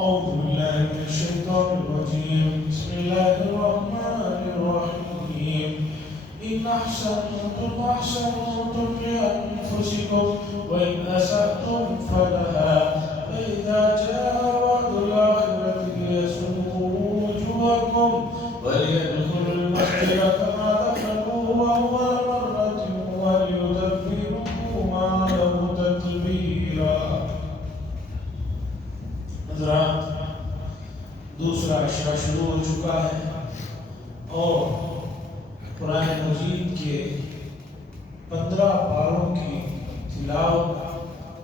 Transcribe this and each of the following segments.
أعوذ بالله من الشيطان الرجيم. بسم الله الرحمن الرحيم. إن أحسنتم لأنفسكم وإن أسأتم فلها فإذا جاء وعد الآخرة ليسوءوا وجوهكم وليدخلوا المسجد كما دخلوه أول مرة وليتبروا ما علوا تتبيرا. حضرات، دوسرا عشرہ شروع ہو چکا ہے اور قرآن مجید کے 15 پاروں کی تلاوت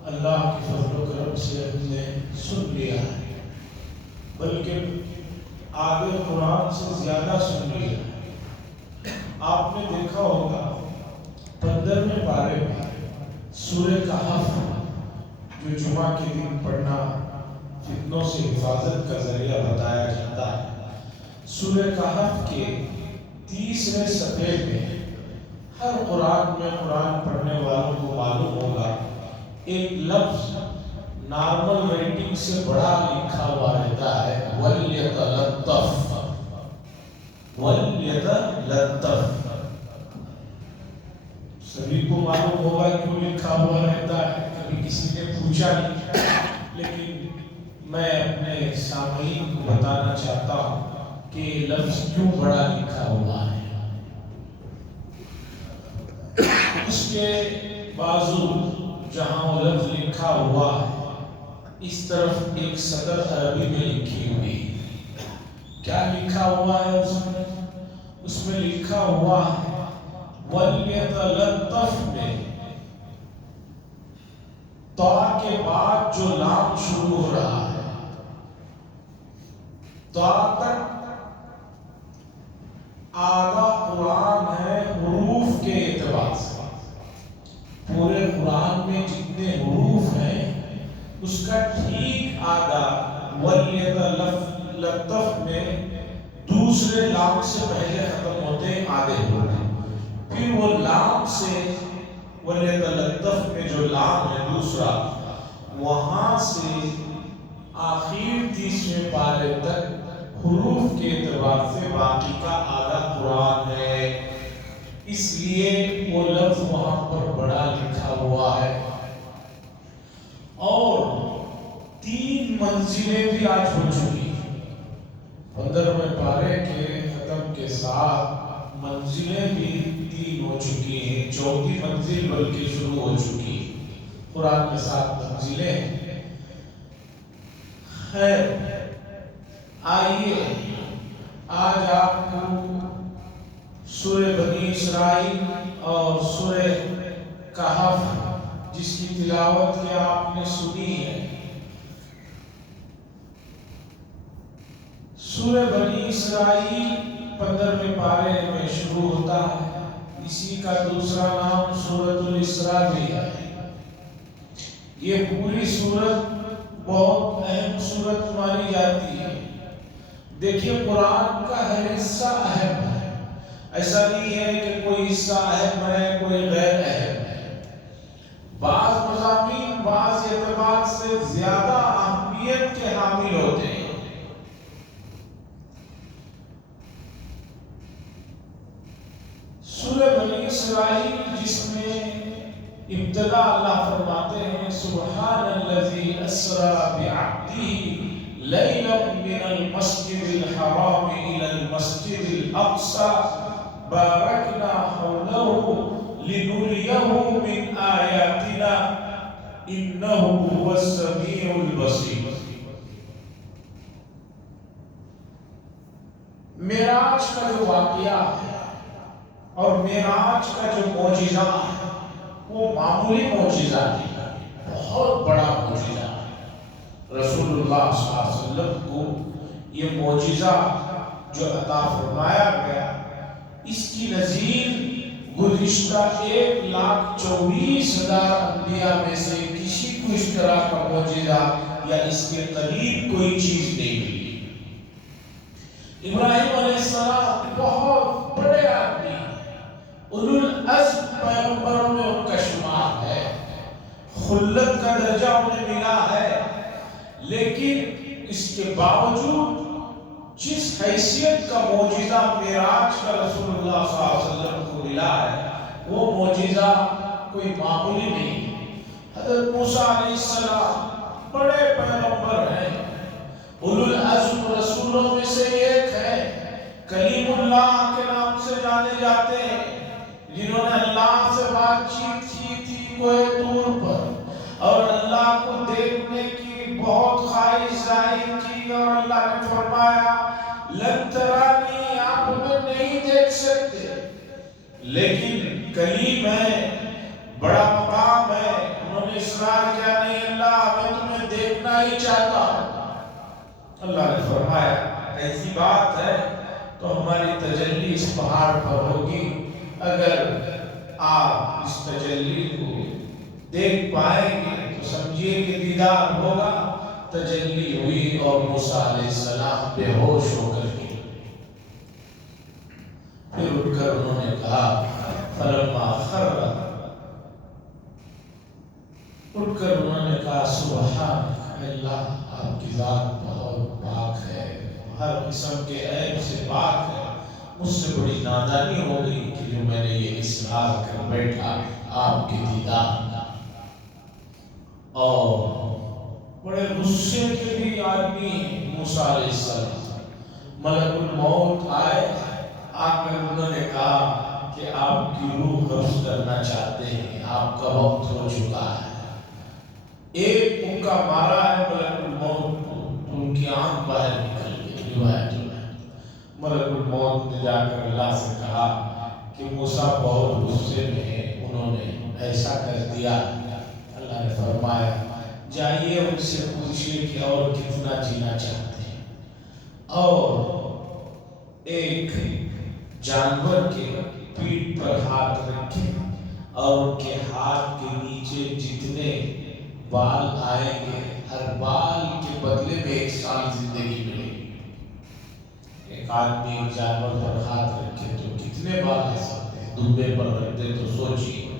اللہ کے فضل و کرم سے ہم نے سن لیا ہے، بلکہ آگے قرآن سے زیادہ سن لیا ہے۔ آپ نے دیکھا ہوگا 15ویں پارے میں سورہ کہف جو جمعہ کے دن پڑھنا فتنوں سے حفاظت کا ذریعہ بتایا جاتا ہے، سورہ کہف کے 30ویں صفحے میں ہر قرآن میں قرآن پڑھنے والوں کو معلوم ہوگا ایک لفظ نارمل رائٹنگ سے بڑا لکھا ہوا رہتا ہے، وَلْيَتَلَطَّفْ وَلْيَتَلَطَّفْ۔ سبھی کو معلوم ہوگا کیوں لکھا ہوا رہتا ہے، کبھی کسی نے پوچھا نہیں، لیکن میں اپنے سامعین کو بتانا چاہتا ہوں کہ یہ لفظ کیوں بڑا لکھا ہوا ہے۔ اس کے بازو جہاں وہ لفظ لکھا ہوا ہے، اس طرف ایک سطر عربی میں لکھی ہوئی ہے۔ کیا لکھا ہوا ہے اس میں لکھا ہوا ہے وَلْيَتَلَطَّفْ میں تا کے بعد جو لام شروع ہو رہا ہے، تا تک آدھا قرآن ہے حروف کے اعتبار سے۔ پورے قرآن میں جتنے حروف ہیں اس کا ٹھیک آدھا وَلْيَتَلَطَّفْ میں دوسرے لام سے پہلے ختم ہوتے ہیں آدھے حروف، پھر وہ لام سے وَلْيَتَلَطَّفْ میں جو لام ہے دوسرا، وہاں سے آخر 30ویں پارے تک حروف کے اعتبار سے باقی کا آدھا قرآن ہے، اس لیے وہ لفظ وہاں پر بڑا لکھا ہوا ہے۔ اور 3 منزلیں بھی آج ہو چکی ہیں، 15ویں پارے کے ختم کے ساتھ منزلیں بھی 3 ہو چکی ہیں، 4تھی منزل بلکہ شروع ہو چکی ہے۔ قرآن میں 7 منزلیں ہیں۔ خیر، آئیے آج آپ کو سورہ بنی اسرائیل اور سورہ کہف جس کی تلاوت کیا آپ نے سنی ہے، سورہ بنی اسرائیل 15ویں پارے میں شروع ہوتا ہے، اسی کا دوسرا نام سورۃ الاسراء بھی ہے۔ یہ پوری سورت بہت اہم سورت مانی جاتی ہے۔ دیکھیے قرآن کا ہر حصہ اہم ہے، ایسا نہیں ہے کہ کوئی حصہ اہم ہے کوئی غیر اہم ہے۔ بعض مضامین بعض اعتبار سے زیادہ اہمیت کے حامل ہوتے ہیں۔ سورہ بنی اسرائیل جس میں ابتدا اللہ فرماتے ہیں سبحان الذی اسری بعبدہ لیلا من المسجد الحرام الى المسجد الاقصى بارکنا حولہ لنریہ من آیاتنا انہ هو السمیع البصیر۔ معراج کا جو واقعہ ہے اور معراج کا جو معجزہ ہے وہ معمولی معجزہ نہیں، بہت بڑا معجزہ ہے۔ رسول اللہ صلی اللہ علیہ وسلم کو یہ معجزہ جو عطا فرمایا گیا، اس کی نظیر گزشتہ 1,24,000 انبیاء میں سے کسی کو اس طرح کا معجزہ یا اس کے قریب کوئی چیز نہیں ملی۔ ابراہیم علیہ السلام بہت بڑے آدمی، اولو العزم پیغمبروں میں ان کا شمار ہے، خلت کا درجہ انہیں ملا ہے، لیکن اس کے باوجود جس حیثیت کا معجزہ معراج کا رسول اللہ صلی اللہ علیہ وسلم کو ملا ہے وہ معجزہ کوئی معمولی نہیں. حضرت موسیٰ علیہ السلام بڑے پیغمبر ہیں، اولو العزم رسولوں میں سے ایک ہے، کلیم اللہ کے نام سے جانے جاتے ہیں، جنہوں نے اللہ سے بات چیت کی تھی کوہ طور پر اور اللہ کو دیکھنے کی بہت خواہش ظاہر کی، اور اللہ نے فرمایا لن ترانی، آپ ہمیں نہیں دیکھ سکتے، لیکن کلیم ہے، بڑا مقام ہے. انہوں نے اصرار کیا نہیں اللہ میں تمہیں دیکھنا ہی چاہتا ہوں. اللہ نے فرمایا ایسی بات ہے تو ہماری تجلی اس پہاڑ پر ہوگی، اگر آپ اس تجلی کو دیکھ پائیں گے تو سمجھیے کہ دیدار ہوگا. تجلی ہوئی اور موسیٰ علیہ السلام بے ہوش ہو کر گر گئے. پھر اٹھ کر انہوں نے کہا فلما خر، اٹھ کر انہوں نے کہا سبحان اللہ، آپ کی ذات بہت پاک ہے، ہر قسم کے عیب سے پاک ہے، مجھ سے بڑی نادانی ہو گئی کہ جو میں نے یہ اصرار کر بیٹھا آپ کے دیدار. اور بڑے غصے کے بھی آدمی موسیٰ علیہ السلام، ملک الموت آئے، آ کر انہوں نے کہا کہ آپ کی روح قبض کرنا چاہتے ہیں، آپ کا وقت ہو چکا ہے. ایک ان کا مارا ہے ملک الموت کو، ان کی آنکھ باہر نکل گئی. روایت میں ملک الموت نے جا کر اللہ سے کہا کہ موسیٰ بہت غصے میں ہیں، انہوں نے ایسا کر دیا. اللہ نے فرمایا جائیے ان سے پوچھئے کہ اور کتنا جینا چاہتے ہیں، اور ایک جانور کے پیٹھ پر ہاتھ رکھیں اور ان کے ہاتھ کے نیچے جتنے بال آئیں گے ہر بال کے بدلے میں 1 سال زندگی ملے گی. ایک آدمی ایک جانور پر ہاتھ رکھے تو کتنے بال آ سکتے ہیں، دمبے پر رکھ دے تو سوچیے.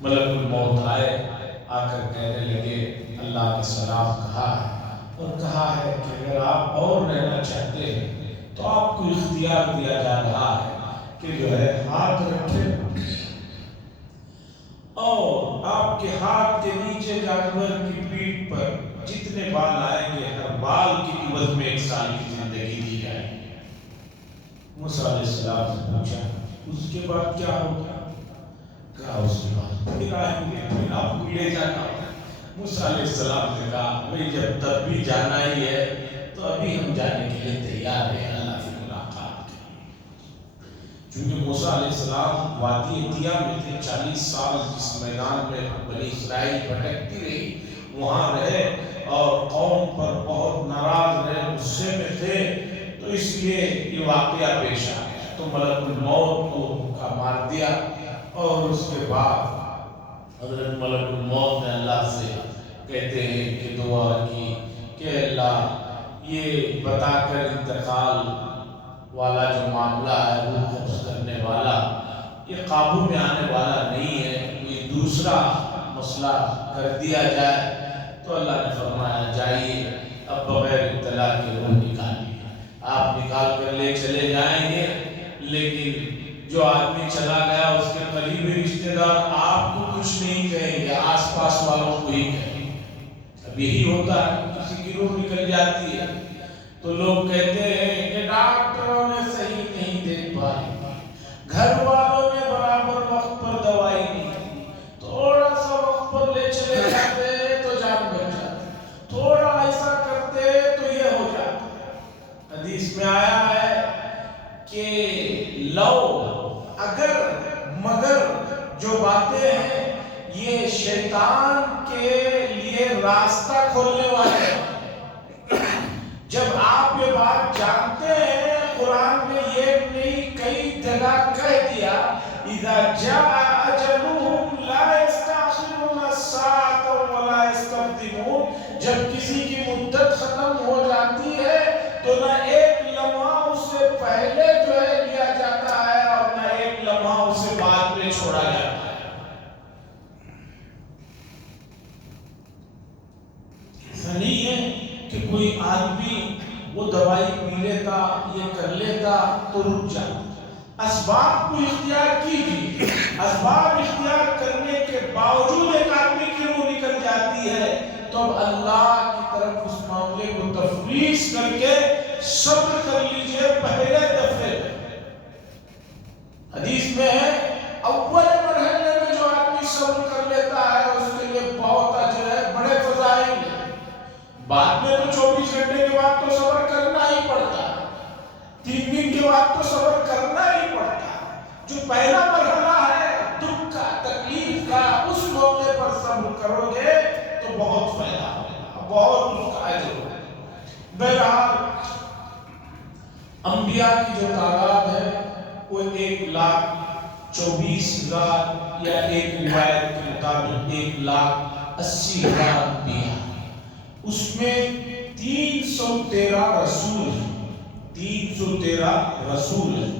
ملک الموت آئے، آ کر کہنے لگے اللہ نے سلام کہا ہے اور کہا ہے کہ اگر آپ اور رہنا چاہتے ہیں تو آپ کو اختیار دیا جا رہا ہے کہ جو ہے ہاتھ رکھیں اور آپ کے ہاتھ کے نیچے جانور کی پیٹھ پر جتنے بال آئیں گے ہر بال کی عوض میں 1 سال کی زندگی دی جائے گی. موسیٰ علیہ السلام سے پوچھا اس کے بعد کیا ہوگا؟ کہا اس کے بعد پھر آئیں گے، پھر آپ کو لے جانا. موسیٰ علیہ السلام نے کہا بھئی جب تب بھی جانا ہی ہے تو ابھی ہم جانے کے لیے تیار ہیں، اللہ سے ملاقات کریں. چونکہ موسیٰ علیہ السلام وادی عطیہ میں تھے، 40 سال جس میدان میں بنی اسرائیل بھٹکتی رہی وہاں رہے اور قوم پر بہت ناراض رہے، غصے میں تھے، تو اس لیے یہ واقعہ پیش آ گیا. تو ملک الموت کو کا مار دیا اور اس کے بعد حضرت ملک الموت نے اللہ سے کہتے ہیں کہ دعا کی کہ اللہ یہ بتا کر انتقال والا جو معاملہ ہے روح قبض کرنے والا یہ قابو میں آنے والا نہیں ہے، یہ دوسرا مسئلہ کر دیا جائے. تو اللہ نے فرمایا جائیے اب بغیر اطلاع کے روح نکالیے. آپ نکال کر لے چلے جائیں گے، لیکن جو آدمی چلا گیا اس کے قریبی رشتہ دار آپ کو کچھ نہیں کہیں گے، آس پاس والوں کو ہی کہیں گے. اب یہی ہوتا ہے، کسی کی روح نکل جاتی ہے تو لوگ کہتے ہیں کہ ڈاکٹروں نے صحیح نہیں دیکھ پائی، گھر والوں نے برابر وقت پر دوائی نہیں دی، تھوڑا سا وقت پر لے چلے جاتے تو جان بچ جاتی، تھوڑا ایسا کرتے تو یہ ہو جاتا. حدیث میں آیا ہے کہ لو اگر مگر جو باتیں ہیں یہ شیطان کے لیے راستہ کھولنے والے ہیں. جب آپ یہ بات جانتے ہیں، قرآن نے یہ نہیں کئی جگہ کہہ دیا اذا جاء اجلهم لا يستأخرون الساعة ولا يستقدمون. جب کسی کی مدت ختم ہو جاتی ہے تو نہ ایک لمحہ اسے پہلے جو ہے لیا جاتا ہے اور نہ ایک لمحہ اسے بعد میں چھوڑا جاتا ہے. ایسا نہیں ہے کہ کوئی آدمی تو رک جاتا ہے۔ اسباب کو اختیار کیجیے، اسباب اختیار کرنے کے باوجود ایک آدمی کی روح نکل جاتی ہے تو اب اللہ کی طرف اس معاملے کو تفویض کر کے صبر کر لیجئے پہلے دفعے۔ حدیث میں ہے اول مرحلے میں جو آدمی صبر کر لیتا ہے اس کے لیے بہت اجر ہے، بڑے فضائل ہیں۔ بعد میں تو 24 گھنٹے کے بعد تو صبر کرنا ہی پڑتا ہے، 3 دن کے بعد تو صبر کرنا ہی پڑتا ہے۔ جو پہلا مرحلہ ہے دکھ کا، تکلیف کا، اس موقع پر صبر کرو گے تو بہت فائدہ ہوگا، بہت اس کا اجر ہوگا۔ بہرحال انبیاء کی جو تعداد ہے وہ 1,24,000 یا ایک روایت کے مطابق 1,80,000 انبیاء، اس میں 313 رسول ہیں، 313 رسول ہیں۔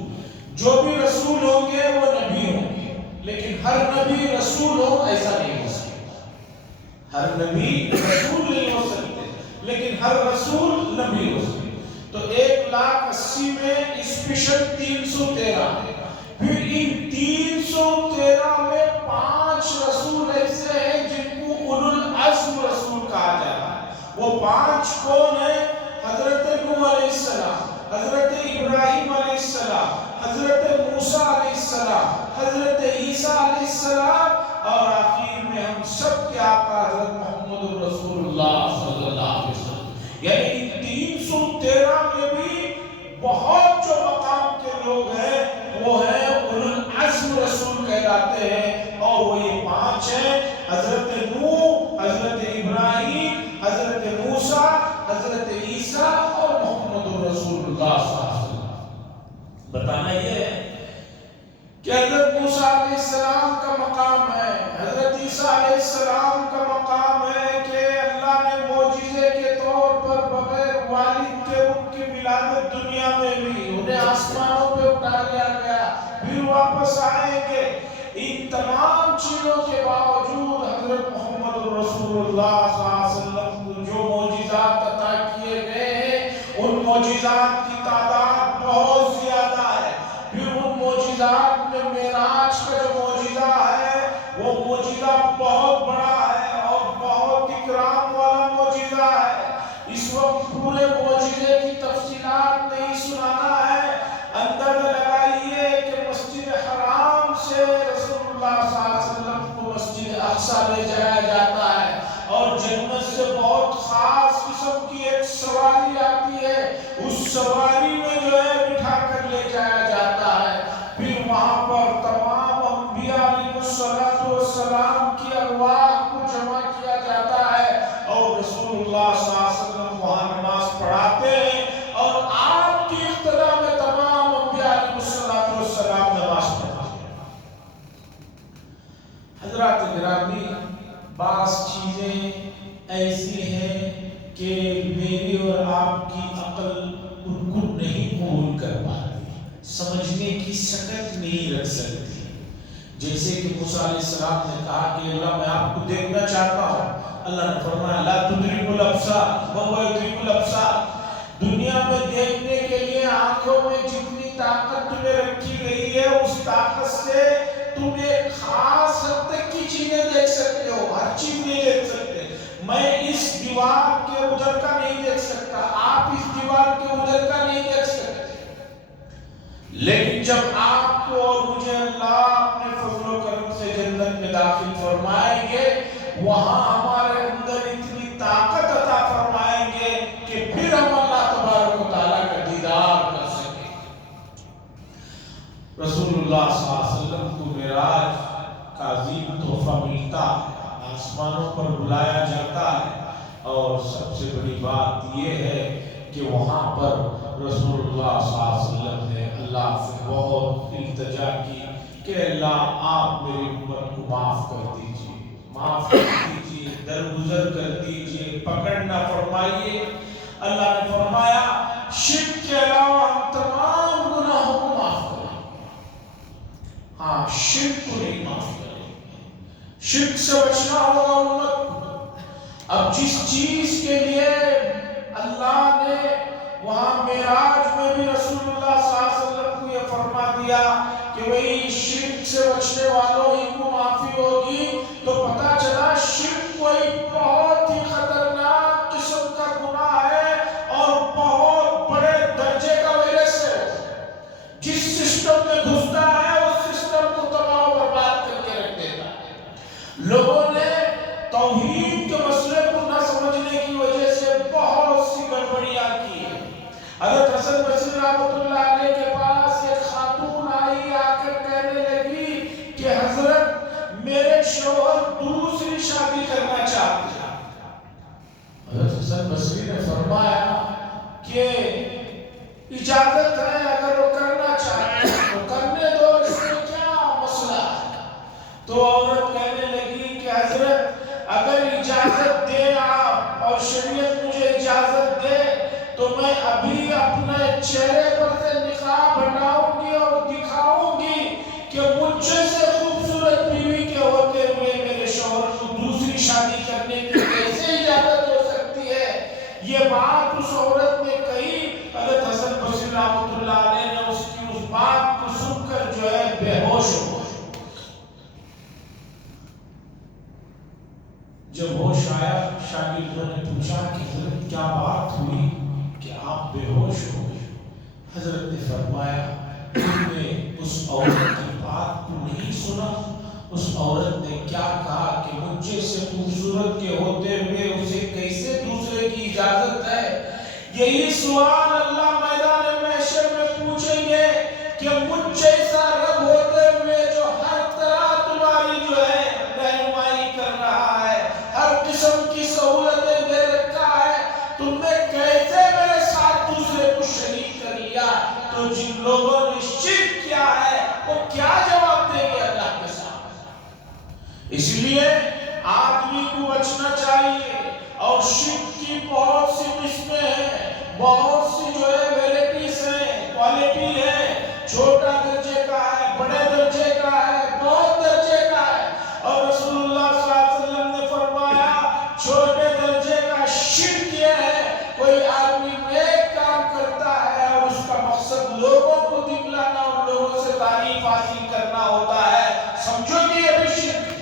جو بھی رسول ہوں گے وہ نبی ہوں گے، لیکن ہر نبی رسول ہو ایسا نہیں ہو سکتا، ہر نبی رسول نہیں ہو سکتے لیکن ہر رسول نبی ہو سکتے۔ تو 1,80,000 میں اسپیشل 313 ہے۔ پھر ان 313 میں 5 رسول ایسے ہیں جن کو اولو العزم رسول کہا جاتا ہے۔ وہ 5 کون ہیں؟ حضرت نوح علیہ السلام، حضرت ابراہیم علیہ السلام، حضرت موسیٰ علیہ السلام، حضرت عیسیٰ علیہ السلام، اور آخر میں ہم سب کے آقا حضرت محمد رسول اللہ صلی اللہ علیہ وسلم۔ یعنی 313 میں بھی بہت جو مقام کے لوگ ہیں وہ ہیں اولو العزم رسول کہلاتے ہیں، اور وہ یہ 5 ہیں: حضرت نوح، حضرت ابراہیم، حضرت موسیٰ، حضرت عیسیٰ اور محمد رسول اللہ صلی اللہ علیہ وسلم۔ بتانا یہ ہے کہ حضرت موسیٰ علیہ السلام کا مقام ہے، حضرت عیسیٰ علیہ السلام کا مقام ہے کہ اللہ نے معجزے کے طور پر بغیر والد کے ان کی ولادت دنیا میں بھی، انہیں آسمانوں پہ اٹھا لیا گیا، پھر واپس آئیں گے۔ ان تمام چیزوں کے باوجود حضرت محمد رسول اللہ صلی اللہ علیہ وسلم کو جو معجزات عطا کیے گئے ہیں ان معجزات کی تعداد بہت زیادہ ہے۔ پھر ان معجزات میں معراج کا جو معجزہ ہے وہ معجزہ بہت بڑا ہے اور بہت اکرام والا معجزہ ہے۔ اس وقت پورے معجزے کی تفصیلات نہیں سنانا ہے، اندازہ لگائیے کہ مسجد حرام سے رسول اللہ صلی اللہ علیہ وسلم کو مسجد اقصیٰ لے جایا جاتا ہے، اور جنت سے بہت خاص قسم کی ایک سواری آتی ہے، اس سواری میں جو ہے بٹھا کر لے جایا جاتا ہے۔ پھر وہاں پر تمام انبیاء علیہ السلام کی ارواح کو جمع کیا جاتا ہے، اور رسول اللہ صلی اللہ علیہ وسلم وہاں نماز پڑھاتے ہیں، اور آپ کی اقتدا میں تمام انبیاء علیہ السلام نماز پڑھاتے ہیں۔ حضرات گرامی، بعض چیزیں ایسی ہیں کہ میری اور آپ کی عقل ان کو نہیں قبول کر پاتی، سمجھنے کی سکت نہیں رکھ سکتی۔ جیسے کہ موسیٰ علیہ السلام نے کہا کہ اللہ میں آپ کو دیکھنا چاہتا ہوں، اللہ نے فرمایا لا تدرک الابصار وهو يدرك الابصار۔ دنیا میں دیکھنے کے لیے آنکھوں میں جتنی طاقت تمہیں رکھی گئی ہے اس طاقت سے تم ایک خاص حد تک کی چیزیں دیکھ سکتے ہو، ہر چیز نہیں دیکھ سکتے۔ میں اس دیوار کے ادھر کا نہیں دیکھ سکتا، آپ اس دیوار کے ادھر کا نہیں دیکھ سکتے، لیکن جب آپ کو اور مجھے اللہ اپنے فضل و کرم سے جنت میں داخل فرمائیں گے، وہاں ہمارے اندر اتنی طاقت عطا فرمائیں گے کہ پھر ہم اللہ تبارک و تعالیٰ کا دیدار کر سکیں۔ رسول اللہ صلی اللہ علیہ وسلم کو معراج کا عظیم تحفہ ملتا ہے، آسمانوں پر بلایا جاتا ہے، اور سب سے بڑی بات یہ ہے کہ وہاں پر رسول اللہ صلی اللہ علیہ وسلم نے اللہ سے بہت التجا کی کہ اللہ آپ میری امت کو معاف کر دیجئے، معاف کر دیجئے، درگزر کر دیجئے، پکڑ نہ فرمائیے۔ اللہ نے فرمایا شرک کے علاوہ ہم تمام گناہوں کو معاف کریں گے، ہاں شرک کو نہیں معاف کریں گے، شرک سے بچنا ہوگا امت کو۔ اب جس چیز کے لیے اللہ نے وہاں معراج میں بھی رسول اللہ صلی اللہ علیہ وسلم کو یہ فرما دیا کہ وہی شرک سے بچنے والوں ہی کو معافی ہوگی. تو پتا چلا شرک کوئی بہت ہی خطرناک قسم کا گناہ ہے اور بہت بڑے درجے کا وائرس ہے. جس سسٹم میں گھستا ہے اس سسٹم کو تباہ و برباد کر کے رکھ دیتا ہے. لوگوں نے توحید کے مسئلے کو نہ سمجھنے کی وجہ سے بہت سی گڑبڑیاں کی ہیں. حضرت حسن بصری رحمۃ اللہ علیہ کے پاس ایک خاتون آئی، آ کر کہنے لگی کہ حضرت میرے شوہر دوسری شادی کرنا چاہتے ہیں. حضرت حسن بصری نے فرمایا کہ اجازت ہے، اگر وہ کرنا چاہتے ہیں تو کرنے دو، اس میں کیا مسئلہ ہے. تو عورت کہنے لگی کہ حضرت اگر اجازت دیں آپ اور شریعت مجھے اجازت دے تو میں ابھی اپنے چہرے پر سے نقاب ہٹاؤں گی اور دکھاؤں گی کہ مجھے سے خوبصورت بیوی کے ہوتے ہوئے میرے شوہر کو دوسری شادی کرنے کی کیسے اجازت ہو سکتی ہے. یہ بات اس عورت نے کہی. حضرت حسن بصری رحمۃ اللہ علیہ نے اس کی اس بات کو سن کر جو ہے بے ہوش ہو گئے. جب ہوش آیا شاگردوں نے پوچھا کہ حضرت کیا بات ہوئی کہ آپ بے ہوش ہو گئے. حضرت نے فرمایا تم نے اس عورت کی بات کو نہیں سنا. اس عورت نے کیا کہا کہ مجھے سے خوبصورت کے ہوتے ہوئے اسے کیسے دوسرے کی اجازت ہے. یہی سوال اللہ میدان محشر میں پوچھیں گے کہ مجھ جیسا رب ہوتے ہوئے جو ہر طرح تمہاری جو ہے رہنمائی کر رہا ہے، ہر قسم کی سہولتیں دے رکھا ہے، تم نے کیسے میرے ساتھ دوسرے کو شریک کر لیا. تو جن لوگوں نے شرک کیا ہے وہ کیا جواب دیں گے اللہ کے سامنے. اس لیے آدمی کو بچنا چاہیے. اور شرک کی بہت سی قسمیں ہیں، بہت سی جو ہے ویرائٹیز ہیں، کوالٹی ہے. چھوٹا درجے کا ہے، بڑے درجے کا ہے، بہت درجے کا ہے. اور رسول اللہ صلی اللہ علیہ وسلم نے فرمایا چھوٹے درجے کا شرک یہ ہے کوئی آدمی نیک کام کرتا ہے اور اس کا مقصد لوگوں کو دکھلانا اور لوگوں سے تعریف حاصل کرنا ہوتا ہے، سمجھو کہ یہ بھی شرک ہے.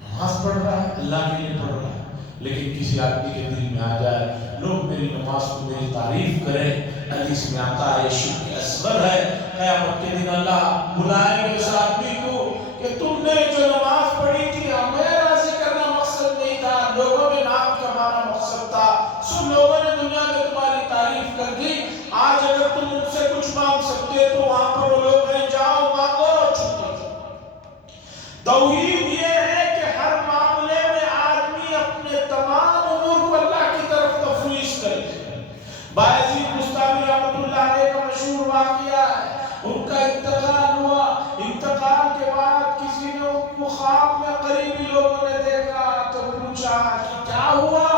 نماز پڑھ رہا ہے، اللہ کے لیے پڑھ رہا ہے، لیکن کسی آدمی کے دل میں آ جائے لوگ میری نماز کو میری تعریف کریں، حدیث میں آتا ہے شرک اصغر ہے. قیامت کے دن اللہ بلائیں گے اس آدمی کو کہ تم نے جو نماز پڑھی تھی ہمیں راضی کرنا مقصد نہیں تھا، لوگوں میں نام کمانا مقصد تھا، سو لوگوں نے دنیا میں تمہاری تعریف کر دی. آج اگر تم ان سے کچھ مانگ سکتے تو وہاں پر وہ لوگ کہیں جاؤ مانگو اور چھوٹے. توحید یہ ہے کہ ہر معاملے میں آدمی اپنے تمام امور کو اللہ کی طرف تفویض کرے. بایزید بستامی رحمۃ اللہ علیہ کا مشہور واقعہ ہے. ان کا انتقال ہوا، انتقال کے بعد کسی نے ان کو خواب میں قریبی لوگوں نے دیکھا تو پوچھا کہ کیا ہوا.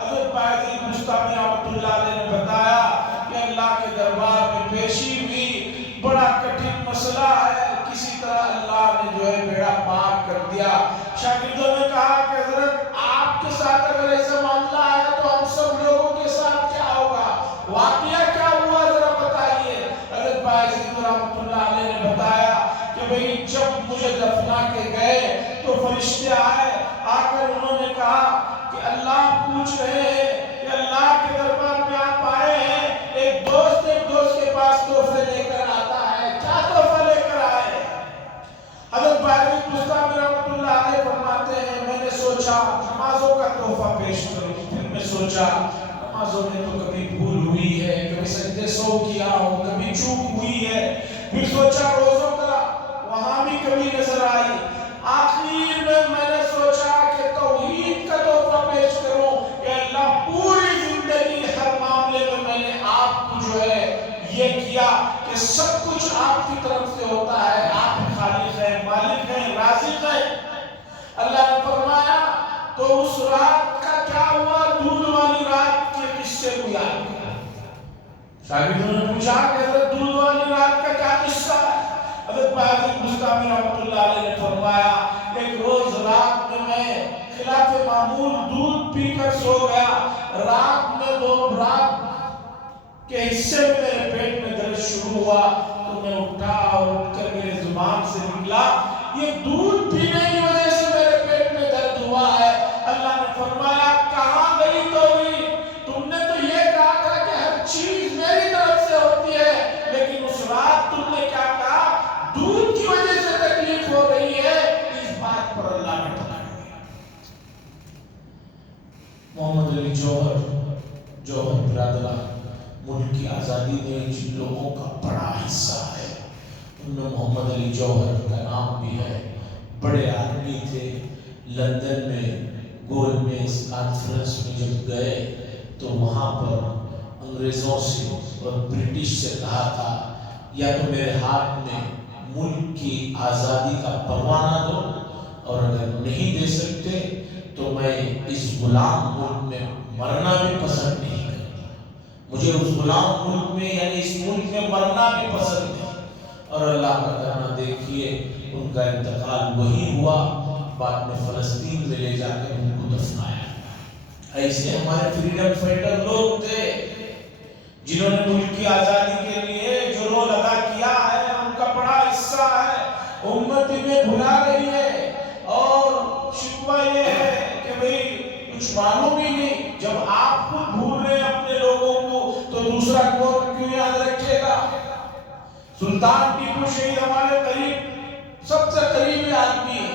حضرت بایزید بستامی رحمۃ اللہ علیہ نے بتایا کہ اللہ کے دربار میں پیشی ہوئی، بڑا کٹھن مسئلہ ہے، کسی طرح اللہ نے جو ہے بیڑا پار کر دیا. شاگردوں نے کہا کہ حضرت آپ کے ساتھ اگر ایسا معاملہ ہے تو ہم سب لوگوں کے ساتھ کیا ہوگا، واقعہ کیا ہوا ذرا بتائیے. حضرت بایزید رحمۃ اللہ علیہ نے بتایا کہ بھئی جب مجھے دفنا کے گئے تو فرشتے آئے، آ کر انہوں نے کہا کہ اللہ پوچھ رہے ہیں کہ اللہ کے دربار میں آپ آئے ہیں، ایک دوست کے پاس تحفے لے کر آتا ہے، کیا تحفہ لے کر آئے. حضرت بایزید بستامی رحمۃ اللہ علیہ فرماتے ہیں میں نے سوچا نمازوں کا تحفہ پیش کروں. پھر میں سوچا نمازوں میں تو کبھی بھول ہوئی ہے، کبھی سجدے سو کیا ہو، کبھی چوک ہوئی ہے. پھر سوچا روزوں کا، وہاں بھی کبھی نظر آئی. آخر میں نے سوچا کہ توحید کا تحفہ پیش کروں کہ اللہ پوری زندگی ہر معاملے میں نے آپ کو جو ہے یہ کیا کہ سب کچھ آپ کی طرف سے ہوتا ہے، آپ خالق ہیں، مالک ہیں، رازق ہیں. اللہ نے فرمایا تو اس رات کا کیا ہوا، دودھ والی رات کے قصے کو یاد کیا. شاگردوں نے پوچھا کہ حضرت دودھ والی رات کا کیا قصہ ہے. حضرت بایزید بستامی رحمۃ اللہ علیہ نے فرمایا ایک روز رات میں خلاف معمول دودھ پی کر سو گیا، رات میں رات کے حصے میں میرے پیٹ میں درد شروع ہوا تو میں اٹھا اور اٹھ کر میرے زبان سے نکلا یہ دودھ پینے کی وجہ سے میرے پیٹ میں درد ہوا ہے۔ اللہ نے فرمایا کہاں گئی توحید؟ تم نے تو یہ کہا تھا کہ ہر چیز میری طرف سے ہوتی ہے، لیکن اس رات تم نے کیا کہا؟ دودھ کی وجہ سے تکلیف ہو رہی ہے۔ اس بات پر اللہ نے بتا دیا۔ محمد علی جوہر برادران، ملک کی آزادی میں جن لوگوں کا بڑا حصہ ہے ان میں محمد علی جوہر کا نام بھی ہے۔ بڑے آدمی تھے، لندن میں گول میز کانفرنس میں جب گئے تو وہاں پر انگریزوں سے اور برٹش سے کہا تھا یا تو میرے ہاتھ میں ملک کی آزادی کا پروانہ دو، اور اگر نہیں دے سکتے تو میں اس غلام ملک میں مرنا بھی پسند نہیں کرتا، مجھے اس غلام ملک میں یعنی اس ملک میں مرنا بھی پسند نہیں۔ اور اللہ کا کرنا دیکھیے ان کا انتقال وہی ہوا، بعد میں فلسطین میں لے جا کر ان کو دفنایا۔ ایسے ہمارے فریڈم فائٹر لوگ تھے جنہوں نے ملک کی آزادی کے لیے جو رول ادا کیا ہے، ان کا بڑا حصہ ہے۔ امت انہیں بھلا رہی ہے اور شکوہ یہ ہے کہ بھئی کچھ معلوم ہی نہیں، جب آپ خود بھول رہے ہیں اپنے لوگوں کو تو دوسرا کون کیوں یاد رکھے گا؟ سلطان ٹیپو شہید ہمارے قریب سب سے قریبی آدمی ہے،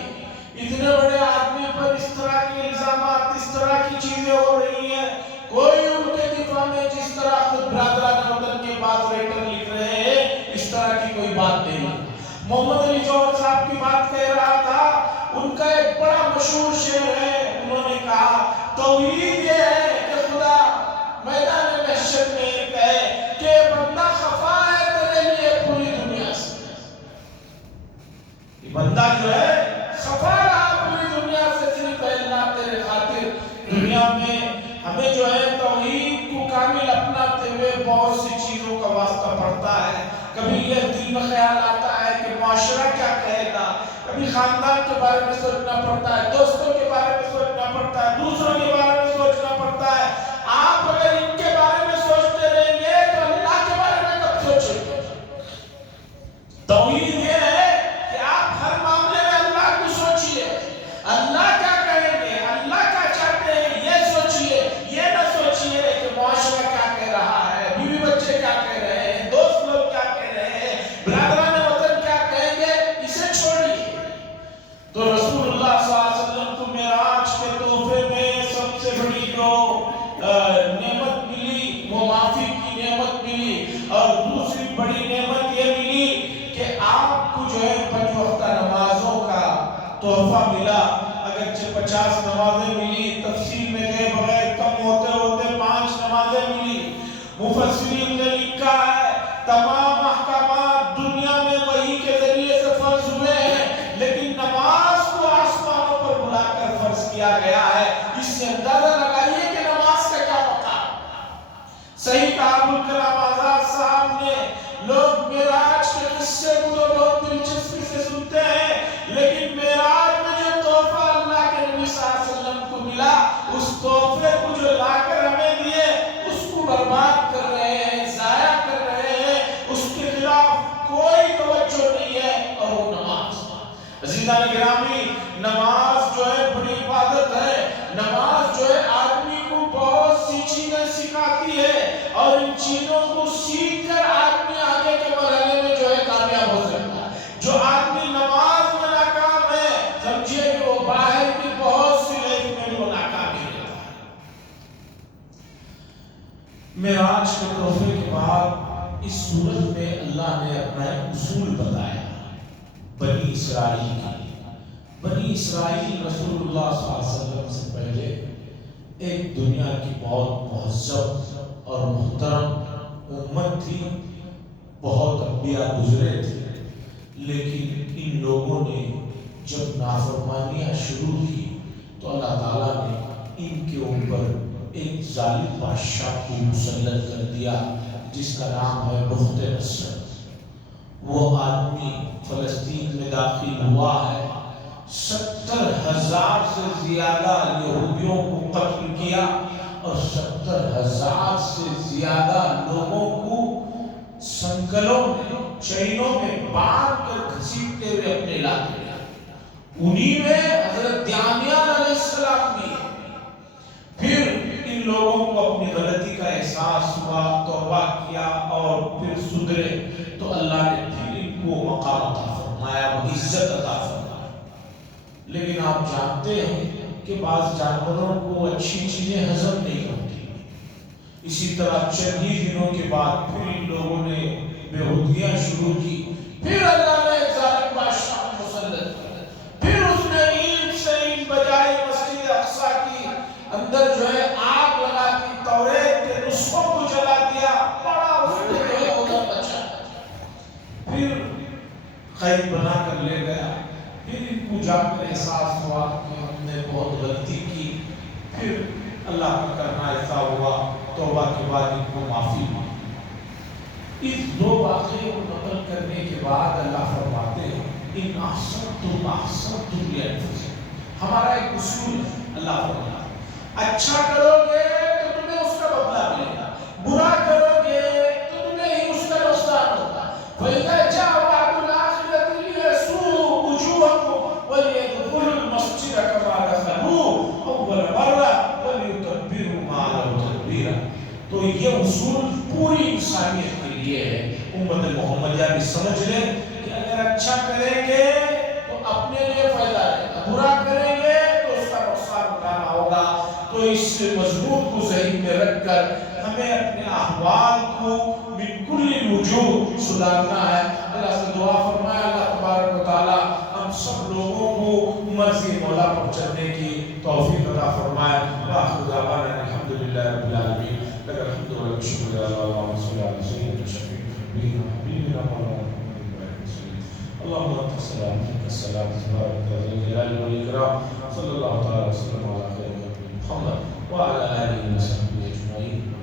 اتنے بڑے آدمی پر اس طرح کے الزامات، اس طرح کی چیزیں ہو رہی ہیں، کوئی ان کے دفاع میں جس طرح خود برادران وطن کے بعض رائٹر لکھ رہے ہیں اس طرح کی کوئی بات نہیں۔ محمد علی جوہر صاحب کی بات کہہ رہا تھا، ان کا ایک بڑا مشہور شعر ہے، انہوں نے کہا توحید یہ ہے کہ خدا میدان محشر میں یہ کہے کہ بندہ خفا ہے تیرے لیے پوری دنیا سے، یہ بندہ جو ہے خفا رہا پوری دنیا سے صرف اللہ تیرے خاطر۔ دنیا میں ہمیں جو ہے توحید کو کامل اپناتے ہوئے بہت سی چیزوں کا واسطہ پڑتا ہے۔ کبھی یہ دل میں خیال آتا ہے کہ معاشرہ کیا کہے گا، کبھی خاندان کے بارے میں سوچنا پڑتا ہے، دوستوں کے بارے میں سوچنا پڑتا ہے، دوسروں کے بارے میں سوچنا پڑتا ہے۔ آپ اگر ان کے بارے میں سوچتے رہیں گے تو اللہ کے بارے میں کب سوچیں گے؟ توحید یہ ہے کہ آپ ہر معاملے میں اللہ کو سوچئے، اللہ کیا کہیں گے، اللہ کیا چاہتے ہیں یہ سوچئے، یہ نہ سوچئے کہ معاشرہ کیا کہہ رہا ہے، بیوی بچے کیا کہہ رہے ہیں، دوست لوگ کیا کہہ رہے ہیں، برادران وطن کیا کہیں گے، اسے چھوڑیے۔ تو رسول اللہ صلی اللہ علیہ وسلم کو معراج کے تحفے میں سب سے بڑی جو نعمت ملی وہ معافی کی نعمت ملی، اور دوسری بڑی نعمت یہ ملی کہ آپ کو جو ہے 5 وقتہ نمازوں کا تحفہ ملا۔ اگرچہ 50 نمازیں ملی، تفصیل میں گئے بغیر کم ہوتے ہوتے 5 نمازیں ملی۔ مفسرین نے لکھا ہے تمام احکامات دنیا میں وحی کے ذریعے سے فرض ہوئے ہیں، لیکن نماز کو آسمانوں پر بلا کر فرض کیا گیا ہے۔ اس سے اندازہ لگائیے کہ نماز کا کیا مقام۔ صحیح کہا ابوالکلام آزاد صاحب نے، لوگ معراج کے قصے کو تو بہت دلچسپی سے سنتے ہیں، لیکن معراج میں جو تحفہ اللہ کے نبی صلی اللہ علیہ وسلم کو ملا، اس تحفے کو جو لا کر ہمیں دیے اس کو برباد کر رہے ہیں، ضائع کر رہے ہیں، اس کے خلاف کوئی توجہ نہیں ہے، اور وہ نماز۔ عزیزان گرامی، نماز جو ہے بڑی عبادت ہے، نماز جو ہے آدمی کو بہت سی چیزیں سکھاتی ہے، اور ان چیزوں کو سیکھ کر آدمی آگے کے مرحلے میں جو ہے کامیاب ہو سکتا ہے۔ جو آدمی نماز میں ناکام ہے سمجھیے کہ وہ باہر کی بہت سی لائف میں بھی وہ ناکام ہی رہتا ہے۔ معراج کے تحفے کے بعد اس صورت میں اللہ نے اپنا ایک اصول بتایا بنی اسرائیل کے لیے۔ بنی اسرائیل رسول اللہ صلی اللہ علیہ وسلم سے پہلے ایک دنیا کی بہت مہذب اور محترم امت تھی، بہت انبیاء گزرے تھے، لیکن ان لوگوں نے جب نافرمانیاں شروع کی تو اللہ تعالیٰ نے ان کے اوپر ایک ظالم بادشاہ کو مسلط کر دیا جس کا نام ہے بخت نصر۔ وہ آدمی فلسطین میں داخل ہوا ہے، 70,000 سے زیادہ یہودیوں کو قتل کیا اور 70,000 سے زیادہ لوگوں کو سنگلوں میں چینوں میں باندھ کر گھسیٹتے ہوئے اپنے علاقے میں، انہی میں حضرت دانیال علیہ السلام بھی ہے۔ پھر ان لوگوں کو اپنی غلطی کا احساس ہوا، توبہ کیا اور پھر سدھرے تو اللہ نے پھر ان کو مقام عطا فرمایا، عزت عطا فرمایا۔ لیکن آپ جانتے ہیں کہ بعض جانوروں کو اچھی چیزیں ہضم نہیں ہوتی، اسی طرح چند ہی دنوں کے بعد پھر ان لوگوں نے بےہودگیاں شروع کی، پھر اللہ نے ایک ظالم بادشاہ مسلط کیا، پھر اس نے اینٹ سے اینٹ بجائے مسجد اقصیٰ کی اندر جو ہے آگ لگا دی، توریت کے نسخوں کو جلا دیا، بڑا اس نے جو ہے ادھر بچا، پھر قید بنا کر لے گیا۔ پھر ان کو جا کر احساس ہوا کہ ہم نے بہت غلطی کی، پھر اللہ کا کرنا ایسا ہوا، توبہ کے بعد ان کو معافی مانگی۔ اس دو واقعے کو نقل کرنے کے بعد اللہ فرماتے ہیں ان احسنتم احسنتم لانفسکم، ہمارا ایک اصول ہے، اللہ فرماتا ہے اچھا کرو گے تو تمہیں اس کا بدلہ ملے گا، برا کرو گے تو تمہیں ہی اس کا نقصان ہوگا۔ فَإِذَا جَاءَ وَعْدُ الْآخِرَةِ لِيَسُوءُوا وُجُوهَكُمْ وَلِيَدْخُلُوا الْمَسْجِدَ كَمَا دَخَلُوهُ أَوَّلَ مَرَّةٍ وَلِيُتَبِّرُوا مَا عَلَوْا تَتْبِيرًا۔ تو یہ اصول پوری انسانیت کے لیے ہے، امت محمدیہ بھی سمجھ لیں کہ اگر اچھا کریں گے تو اپنے لیے فائدہ ہے، برا کریں گے تو اس کا نقصان اٹھانا ہوگا۔ تو اس مضمون کو ذہن میں رکھ کر ہمیں اپنے احوال کو من کل وجوہ سدھارنا ہے۔ اللہ سے دعا فرمائے اللہ تبارک و تعالی ہم سب لوگوں کو مرضی مولا پر چلنے کی توفیق عطا فرمائے۔ وآخر دعوانا الحمدللہ رب العالمین، لک الحمد و لک الشکر یا اللہ، اللہم صلی علی سیدنا شفیع نبینا حبیبنا مولانا محمد اللهم انت السلام منك السلام تبارك يا ذا الجلال والاكرام، صلى الله تعالى وسلم على خير محمد وعلى اله وصحبه اجمعين۔